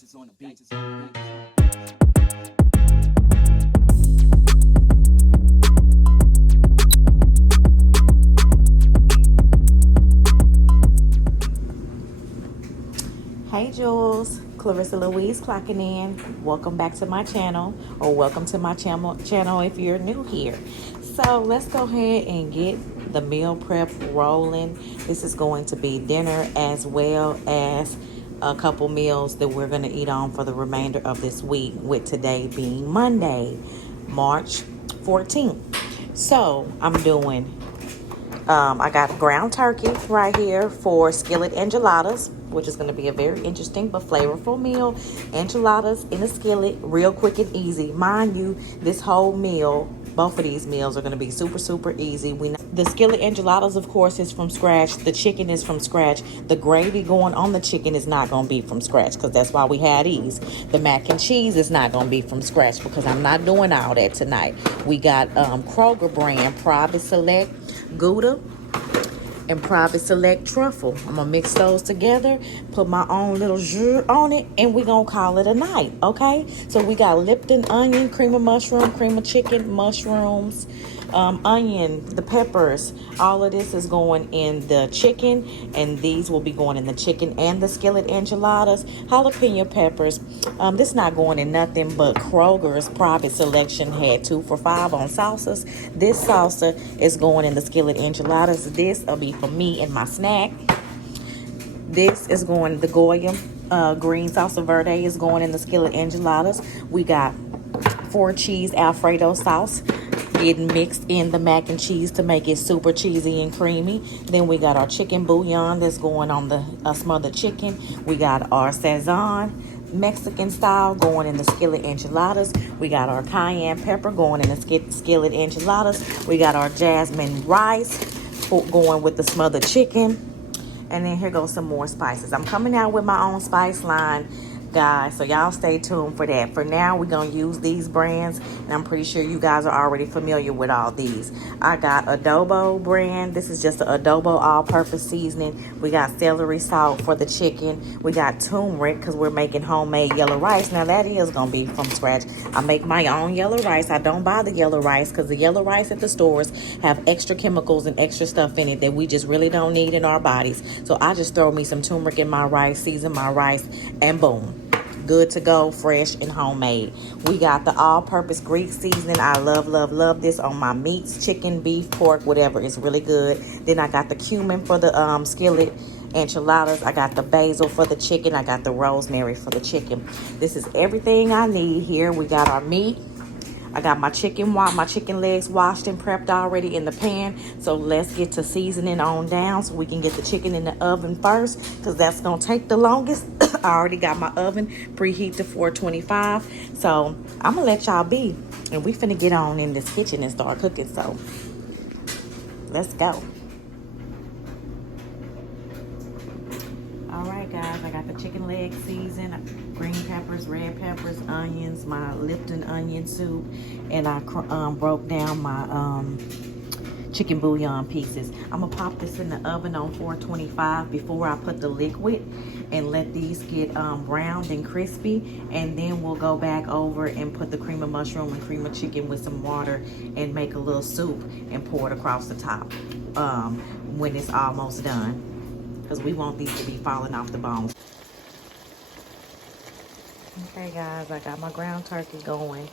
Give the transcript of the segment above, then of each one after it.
Hey Jules, Clarissa Louise clocking in. Welcome back to my channel, or welcome to my channel if you're new here. So let's go ahead and get the meal prep rolling. This is going to be dinner as well as a couple meals that we're going to eat on for the remainder of this week, with today being Monday, March 14th. So I'm doing I got ground turkey right here for skillet enchiladas, which is going to be a very interesting but flavorful meal. Enchiladas in a skillet, real quick and easy. Mind you, this whole meal, both of these meals are going to be super easy. The skillet enchiladas, of course, is from scratch. The chicken is from scratch. The gravy going on the chicken is not going to be from scratch, because that's why we had these. The mac and cheese is not going to be from scratch, because I'm not doing all that tonight. We got Kroger brand Private Select Gouda and Private Select Truffle. I'm gonna mix those together, put my own little jus on it, and we're gonna call it a night, okay? So we got Lipton onion, cream of mushroom, cream of chicken, mushrooms, onion, the peppers. All of this is going in the chicken, and these will be going in the chicken and the skillet enchiladas. Jalapeno peppers. This not going in nothing but Kroger's Private Selection had 2 for $5 on salsas. This salsa is going in the skillet enchiladas. This will be for me and my snack. This is going, the Goya green salsa verde is going in the skillet enchiladas. We got 4 cheese Alfredo sauce getting mixed in the mac and cheese to make it super cheesy and creamy. Then we got our chicken bouillon that's going on the smothered chicken. We got our Sazon Mexican style going in the skillet enchiladas. We got our cayenne pepper going in the skillet enchiladas. We got our jasmine rice going with the smothered chicken. And then here goes some more spices. I'm coming out with my own spice line, guys, so y'all stay tuned for that. For now, we're gonna use these brands, and I'm pretty sure you guys are already familiar with all these. I got Adobo brand. This is just an Adobo all-purpose seasoning. We got celery salt for the chicken. We got turmeric, because we're making homemade yellow rice. Now that is gonna be from scratch. I make my own yellow rice. I don't buy the yellow rice, because the yellow rice at the stores have extra chemicals and extra stuff in it that we just really don't need in our bodies. So I just throw me some turmeric in my rice, season my rice, and boom, good to go, fresh and homemade. We got the all-purpose Greek seasoning. I love this on my meats, chicken, beef, pork, whatever. It's really good. Then I got the cumin for the skillet enchiladas. I got the basil for the chicken. I got the rosemary for the chicken. This is everything I need here. We got our meat. I got my chicken legs washed and prepped already in the pan. So let's get to seasoning on down so we can get the chicken in the oven first, because that's going to take the longest. I already got my oven preheat to 425. So I'm going to let y'all be. And we finna get on in this kitchen and start cooking. So let's go. All right, guys, I got the chicken leg seasoned, green peppers, red peppers, onions, my Lipton onion soup, and I broke down my chicken bouillon pieces. I'm gonna pop this in the oven on 425 before I put the liquid, and let these get browned and crispy, and then we'll go back over and put the cream of mushroom and cream of chicken with some water and make a little soup and pour it across the top when it's almost done, because we want these to be falling off the bones. Okay, guys, I got my ground turkey going.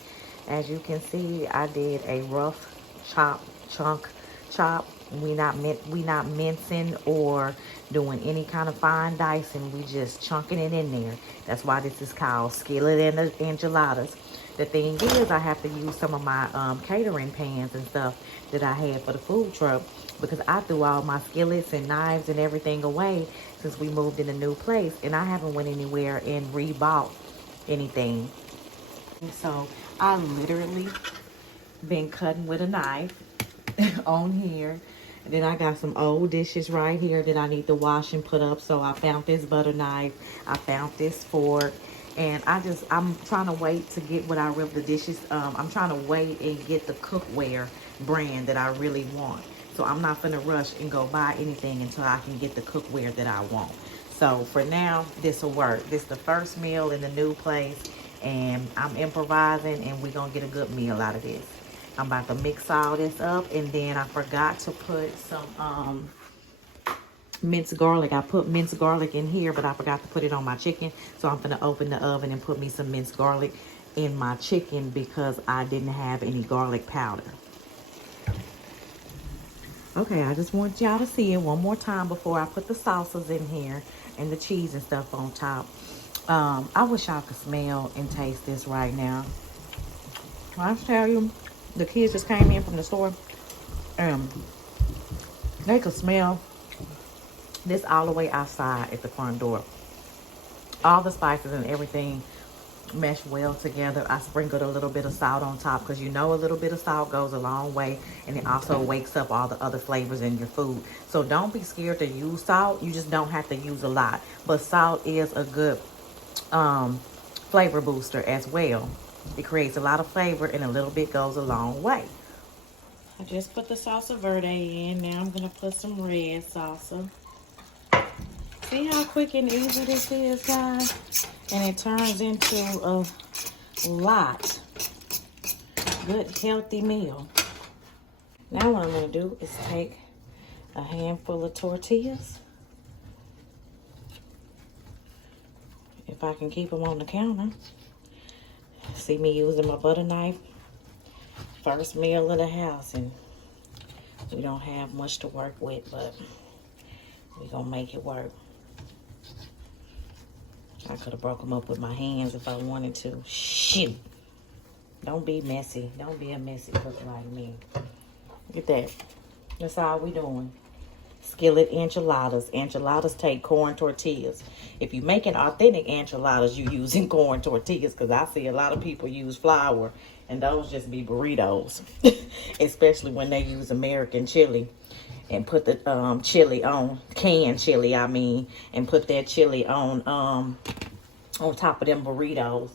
As you can see, I did a rough chunk chop. We not mincing or doing any kind of fine dicing. We just chunking it in there. That's why this is called skillet and enchiladas. The thing is, I have to use some of my catering pans and stuff that I had for the food truck, because I threw all my skillets and knives and everything away since we moved in a new place, and I haven't went anywhere and rebought anything. And so I literally been cutting with a knife on here. And then I got some old dishes right here that I need to wash and put up. So I found this butter knife. I found this fork. And I'm trying to wait to get what I rip the dishes. I'm trying to wait and get the cookware brand that I really want. So I'm not gonna rush and go buy anything until I can get the cookware that I want. So for now, this will work. This is the first meal in the new place, and I'm improvising, and we're gonna get a good meal out of this. I'm about to mix all this up, and then I forgot to put some minced garlic. I put minced garlic in here, but I forgot to put it on my chicken. So I'm gonna open the oven and put me some minced garlic in my chicken because I didn't have any garlic powder. Okay, I just want y'all to see it one more time before I put the sauces in here and the cheese and stuff on top. I wish y'all could smell and taste this right now. I tell you, the kids just came in from the store and they could smell this all the way outside at the front door. All the spices and everything mesh well together. I sprinkled a little bit of salt on top because you know a little bit of salt goes a long way, and it also wakes up all the other flavors in your food. So don't be scared to use salt. You just don't have to use a lot, but salt is a good flavor booster as well. It creates a lot of flavor, and a little bit goes a long way. I just put the salsa verde in. Now I'm gonna put some red salsa. See how quick and easy this is, guys? And it turns into a lot. Good, healthy meal. Now what I'm going to do is take a handful of tortillas. If I can keep them on the counter. See me using my butter knife. First meal of the house, and we don't have much to work with, but we're going to make it work. I could have broke them up with my hands if I wanted to. Shoot. Don't be messy. Don't be a messy cook like me. Look at that. That's all we doing. Skillet enchiladas. Enchiladas take corn tortillas. If you're making authentic enchiladas, you're using corn tortillas, because I see a lot of people use flour, and those just be burritos. Especially when they use American chili. And put the chili on, canned chili, I mean, and put that chili on top of them burritos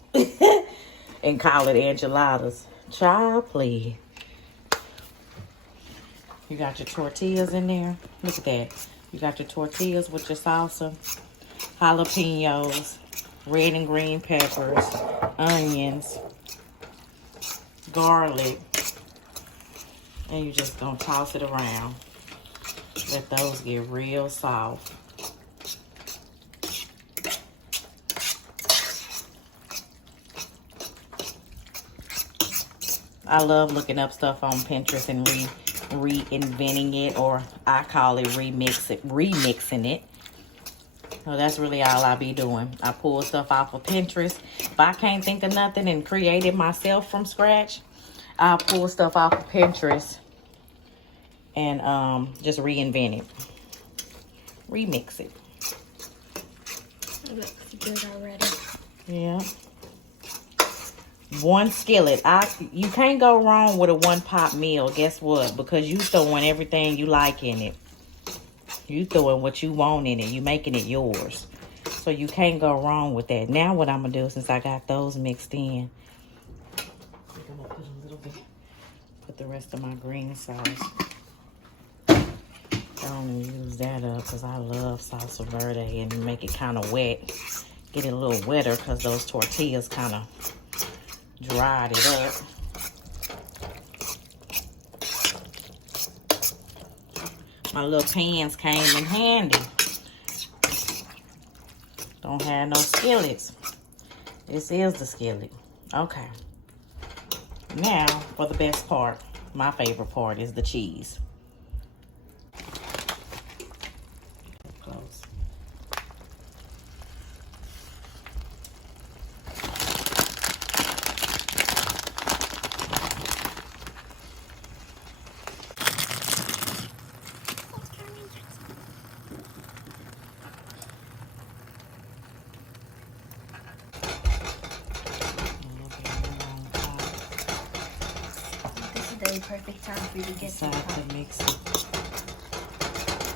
and call it enchiladas. Child, please. You got your tortillas in there. Look at that. You got your tortillas with your salsa, jalapenos, red and green peppers, onions, garlic, and you just gonna toss it around. Let those get real soft. I love looking up stuff on Pinterest and reinventing it, or I call it remixing it. So that's really all I be doing. I pull stuff off of Pinterest. If I can't think of nothing and create it myself from scratch, I'll pull stuff off of Pinterest and just reinvent it, remix it. It looks good already. Yeah. One skillet. You can't go wrong with a one-pot meal. Guess what? Because you throwing everything you like in it. You throwing what you want in it. You making it yours. So you can't go wrong with that. Now what I'm gonna do, since I got those mixed in, I'm gonna put a little bit. Put the rest of my green sauce. I'm gonna use that up because I love salsa verde, and make it kind of wet. Get it a little wetter because those tortillas kind of dried it up. My little pans came in handy. Don't have no skillets. This is the skillet. Okay. Now for the best part. My favorite part is the cheese. Close. The perfect time for you to get some to mix it.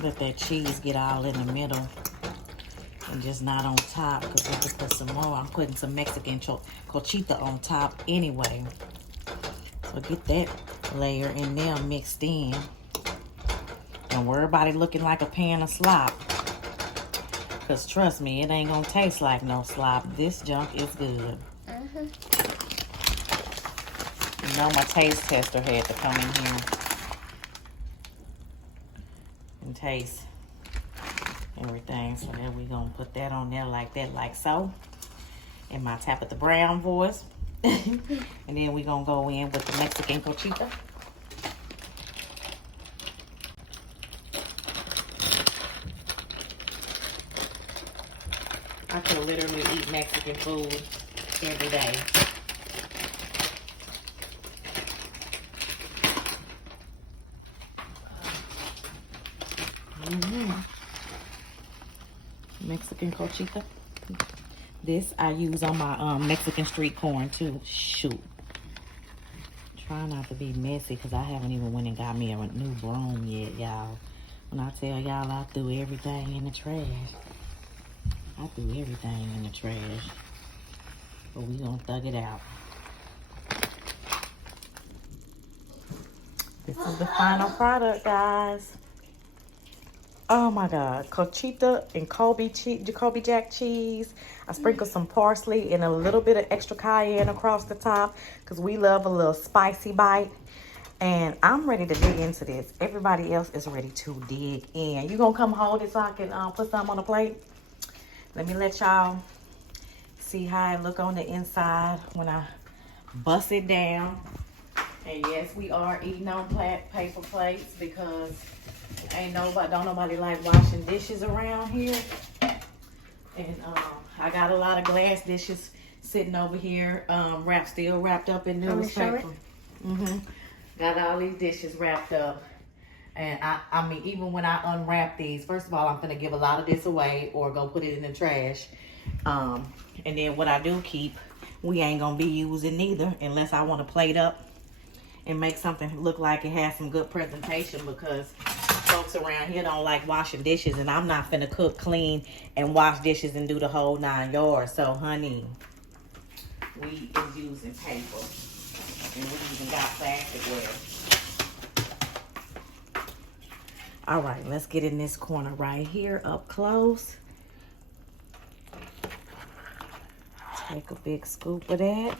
Let that cheese get all in the middle and just not on top, because we could put some more. I'm putting some Mexican cochita on top anyway. So get that layer in there mixed in. Don't worry about it looking like a pan of slop. Because trust me, it ain't gonna taste like no slop. This junk is good. You know, my taste tester had to come in here and taste everything. So then we gonna put that on there like that, like so. In my Tabitha Brown voice. And then we gonna go in with the Mexican cochita. I could literally eat Mexican food every day. Mexican cochita. This I use on my Mexican street corn too. Shoot. Try not to be messy because I haven't even went and got me a new broom yet, y'all. When I tell y'all I threw everything in the trash. I threw everything in the trash. But we gonna thug it out. This is the final product, guys. Oh my God, cochita and Jacoby Jack cheese. I sprinkled some parsley and a little bit of extra cayenne across the top because we love a little spicy bite. And I'm ready to dig into this. Everybody else is ready to dig in. You gonna come hold it so I can put some on the plate? Let me let y'all see how it look on the inside when I bust it down. And yes, we are eating on paper plates because don't nobody like washing dishes around here. And I got a lot of glass dishes sitting over here, still wrapped up in newspaper. Got all these dishes wrapped up. And I mean, even when I unwrap these, first of all, I'm gonna give a lot of this away or go put it in the trash. And then what I do keep, we ain't gonna be using neither unless I want to plate up and make something look like it has some good presentation, because folks around here don't like washing dishes, and I'm not finna cook, clean, and wash dishes and do the whole 9 yards. So, honey, we is using paper, and we even got plasticware. All right, let's get in this corner right here up close. Take a big scoop of that.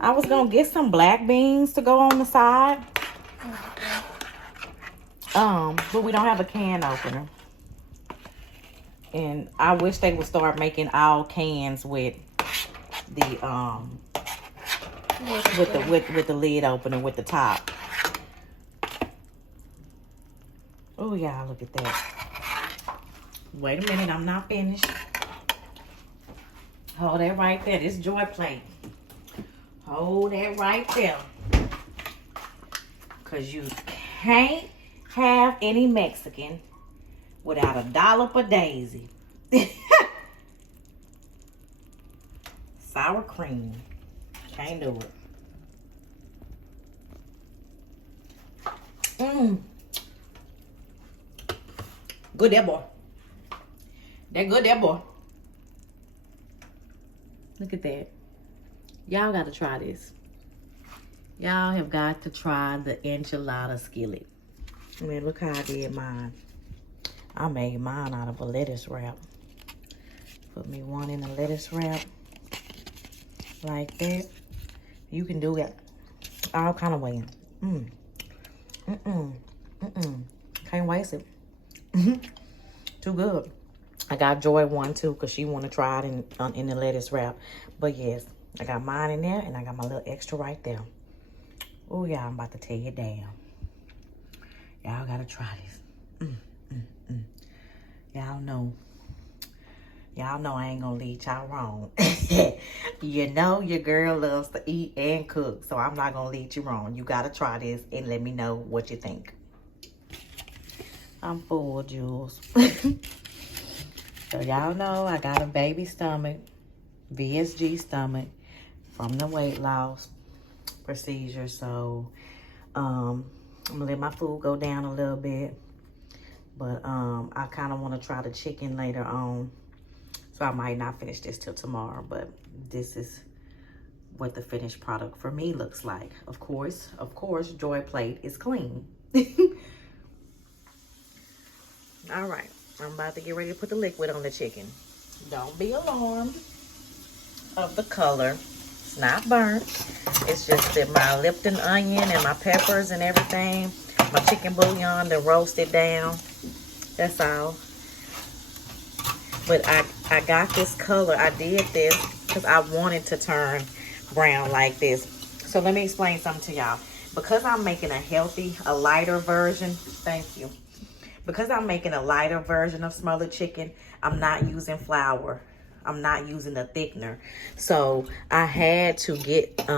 I was gonna get some black beans to go on the side. But we don't have a can opener. And I wish they would start making all cans with the with the lid opener with the top. Oh yeah, look at that. Wait a minute, I'm not finished. Hold that right there. This joy plate. Hold that right there. Cause you can't have any Mexican without a dollop of daisy. Sour cream. Can't do it. Good that boy. That good that boy. Look at that. Y'all got to try this. Y'all have got to try the enchilada skillet. I mean, look how I did mine. I made mine out of a lettuce wrap. Put me one in a lettuce wrap. Like that. You can do it all kind of ways. Can't waste it. Too good. I got Joy one too, because she want to try it in the lettuce wrap. But yes, I got mine in there, and I got my little extra right there. Oh yeah, I'm about to tear it down. Y'all gotta try this. Y'all know I ain't gonna lead y'all wrong. You know your girl loves to eat and cook, so I'm not gonna lead you wrong. You gotta try this and let me know what you think. I'm full, Jules. So y'all know I got a baby stomach, VSG stomach, from the weight loss procedure. So I'm gonna let my food go down a little bit. But I kind of want to try the chicken later on. So I might not finish this till tomorrow. But this is what the finished product for me looks like. Of course, Joy plate is clean. All right. I'm about to get ready to put the liquid on the chicken. Don't be alarmed of the color. It's not burnt. It's just that my Lipton onion and my peppers and everything, my chicken bouillon, to roast it down. That's all. But I got this color. I did this because I wanted to turn brown like this. So let me explain something to y'all. Because I'm making a lighter version, thank you. Because I'm making a lighter version of smothered chicken, I'm not using flour. I'm not using a thickener. So I had to get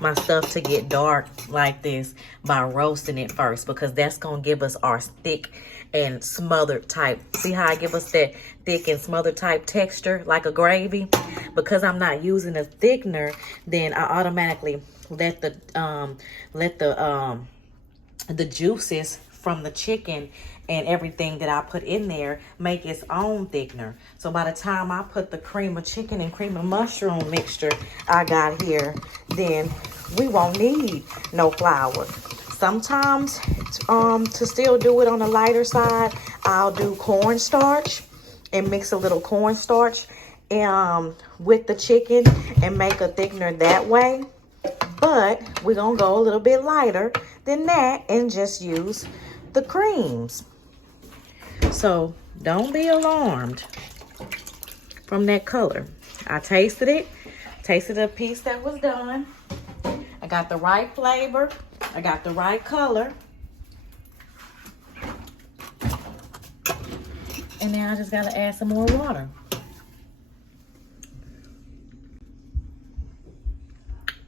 my stuff to get dark like this by roasting it first, because that's going to give us our thick and smothered type. See how I give us that thick and smothered type texture like a gravy? Because I'm not using a thickener, then I automatically let the juices from the chicken and everything that I put in there make its own thickener. So by the time I put the cream of chicken and cream of mushroom mixture I got here, then we won't need no flour. Sometimes to still do it on the lighter side, I'll do cornstarch and mix a little cornstarch with the chicken and make a thickener that way. But we're gonna go a little bit lighter than that and just use the creams. So don't be alarmed from that color. I tasted it. Tasted a piece that was done. I got the right flavor. I got the right color. And now I just gotta add some more water.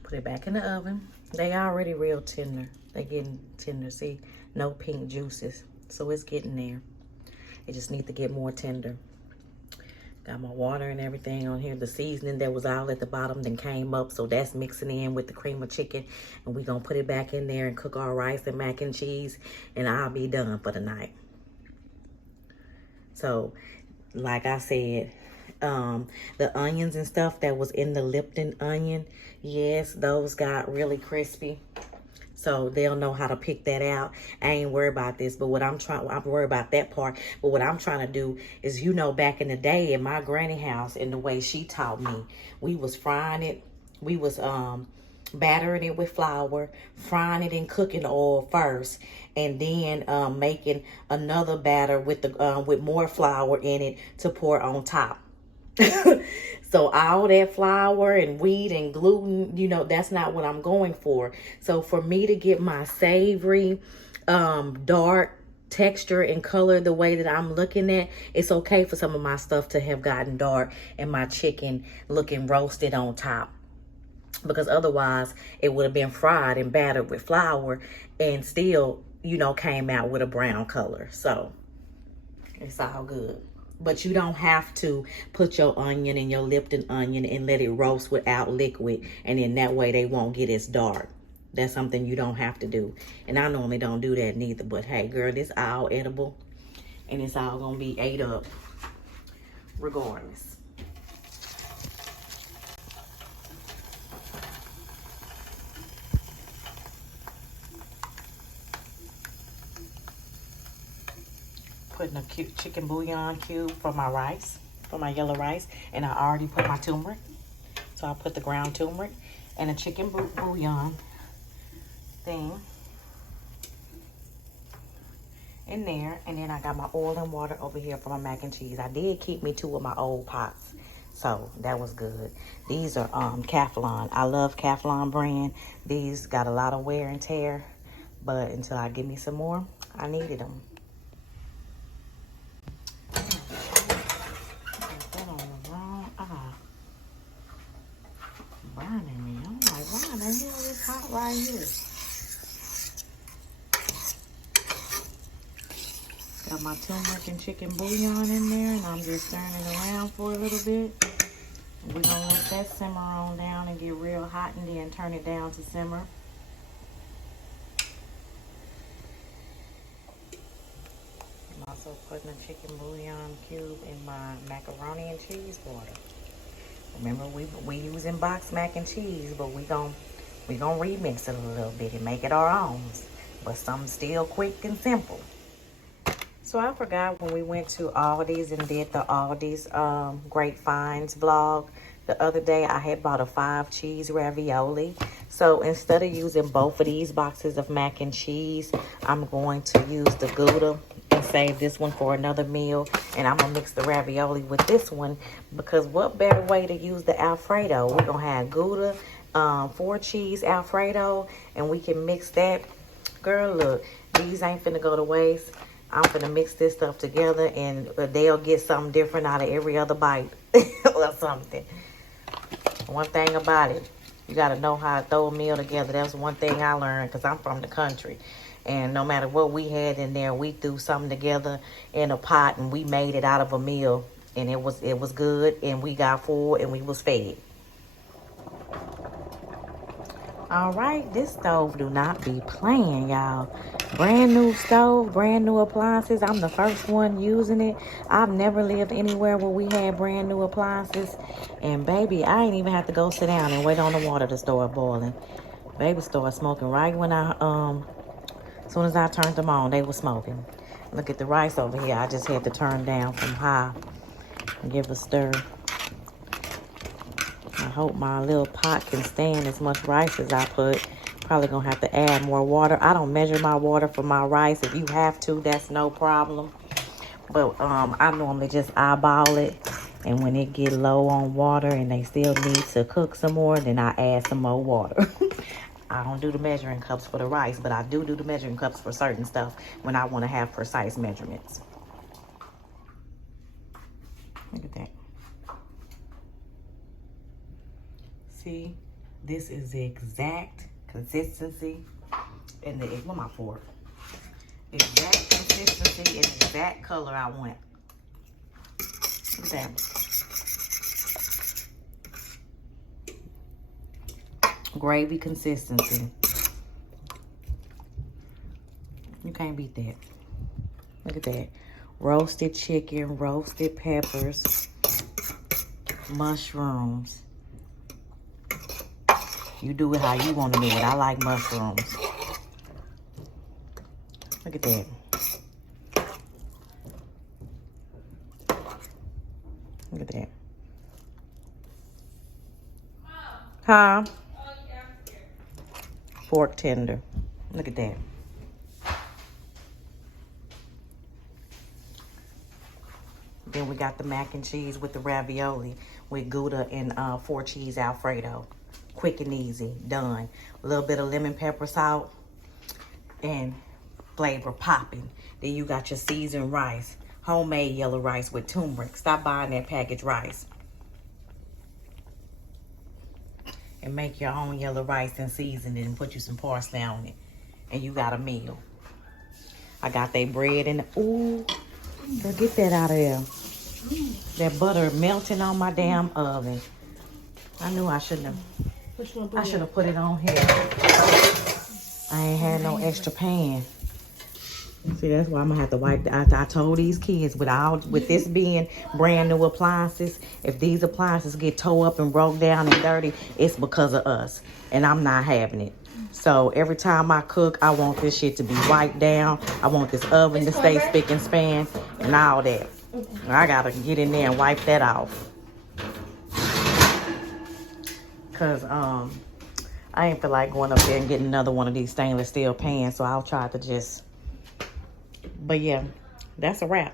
Put it back in the oven. They already real tender. They getting tender. See, no pink juices. So it's getting there. It just needs to get more tender. Got my water and everything on here. The seasoning that was all at the bottom then came up. So that's mixing in with the cream of chicken. And we're going to put it back in there and cook our rice and mac and cheese. And I'll be done for the night. So, like I said, the onions and stuff that was in the Lipton onion, yes, those got really crispy. So they'll know how to pick that out. I ain't worried about this, but I'm worried about that part. But what I'm trying to do is, back in the day in my granny house, and the way she taught me, we was frying it. We was battering it with flour, frying it in cooking oil first, and then making another batter with more flour in it to pour on top. So all that flour and wheat and gluten, that's not what I'm going for. So for me to get my savory, dark texture and color the way that I'm looking at, it's okay for some of my stuff to have gotten dark and my chicken looking roasted on top. Because otherwise it would have been fried and battered with flour and still, came out with a brown color. So it's all good. But you don't have to put your onion and your Lipton onion and let it roast without liquid. And then that way they won't get as dark. That's something you don't have to do. And I normally don't do that neither. But hey, girl, this all edible. And it's all going to be ate up regardless. Putting a cute chicken bouillon cube for my rice, for my yellow rice. And I already put my turmeric. So I put the ground turmeric and a chicken bouillon thing in there. And then I got my oil and water over here for my mac and cheese. I did keep me 2 of my old pots. So that was good. These are Calphalon. I love Calphalon brand. These got a lot of wear and tear. But until I get me some more, I needed them. Burning me. I'm like, why the hell is hot right here? Got my turmeric and chicken bouillon in there, and I'm just stirring it around for a little bit. And we're gonna let that simmer on down and get real hot, and then turn it down to simmer. I'm also putting a chicken bouillon cube in my macaroni and cheese water. Remember, we using box mac and cheese, but we gon' remix it a little bit and make it our own. But something still quick and simple. So I forgot when we went to Aldi's and did the Aldi's Great Finds vlog the other day, I had bought a 5 cheese ravioli. So instead of using both of these boxes of mac and cheese, I'm going to use the Gouda and save this one for another meal. And I'm going to mix the ravioli with this one, because what better way to use the Alfredo? We're going to have Gouda, 4 cheese Alfredo, and we can mix that. Girl, look, these ain't finna go to waste. I'm finna mix this stuff together, and they'll get something different out of every other bite or something. One thing about it, you got to know how to throw a meal together. That's one thing I learned, because I'm from the country. And no matter what we had in there, we threw something together in a pot, and we made it out of a meal. And it was good, and we got full, and we was fed. All right, this stove do not be playing, y'all. Brand new stove, brand new appliances. I'm the first one using it. I've never lived anywhere where we had brand new appliances. And baby, I ain't even have to go sit down and wait on the water to start boiling. Baby started smoking right when as soon as I turned them on, they were smoking. Look at the rice over here. I just had to turn down from high and give a stir. I hope my little pot can stand as much rice as I put. Probably gonna have to add more water. I don't measure my water for my rice. If you have to, that's no problem. But I normally just eyeball it. And when it get low on water and they still need to cook some more, then I add some more water. I don't do the measuring cups for the rice, but I do the measuring cups for certain stuff when I want to have precise measurements. Look at that. See, this is the exact consistency and the, what my fork? Exact consistency and exact color I want. Look at that. Gravy consistency. You can't beat that. Look at that. Roasted chicken, roasted peppers, mushrooms. You do it how you want to do it. I like mushrooms. Look at that. Look at that. Huh? Pork tender. Look at that. Then we got the mac and cheese with the ravioli with Gouda and 4 cheese Alfredo. Quick and easy, done. A little bit of lemon pepper salt and flavor popping. Then you got your seasoned rice, homemade yellow rice with turmeric. Stop buying that packaged rice. And make your own yellow rice and season it and put you some parsley on it. And you got a meal. I got that bread and ooh, girl, get that out of there. That butter melting on my damn oven. I knew I shouldn't have. I should have put it on here. I ain't had no extra pan. See, that's why I'm gonna have to wipe. I told these kids with this being brand new appliances, if these appliances get tore up and broke down and dirty, it's because of us, and I'm not having it. So every time I cook, I want this shit to be wiped down. I want this oven to stay spick and span and all that. I gotta get in there and wipe that off. Cause I ain't feel like going up there and getting another one of these stainless steel pans, so I'll try to just. But yeah, that's a wrap.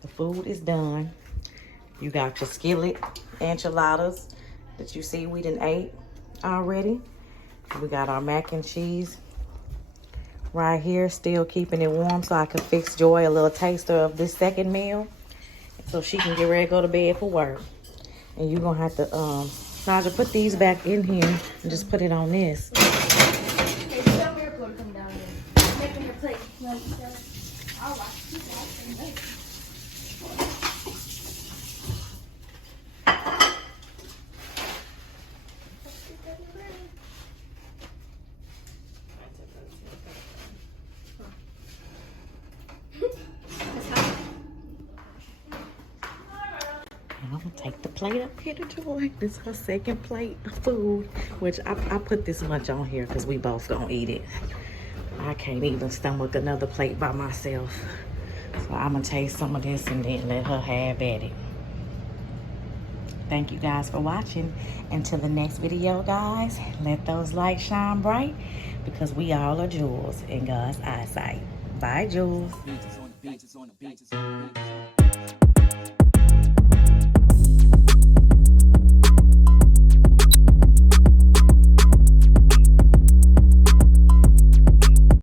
The food is done. You got your skillet enchiladas that you see we done ate already. We got our mac and cheese right here, still keeping it warm so I can fix Joy a little taster of this second meal so she can get ready to go to bed for work. And you're gonna have to Naja, put these back in here and just put it on this. I'm gonna take the plate up here to Joy. This is her second plate of food, which I put this much on here because we both gonna eat it. I can't even stomach another plate by myself. So I'm gonna taste some of this and then let her have at it. Thank you guys for watching. Until the next video, guys, let those lights shine bright because we all are jewels in God's eyesight. Bye, jewels.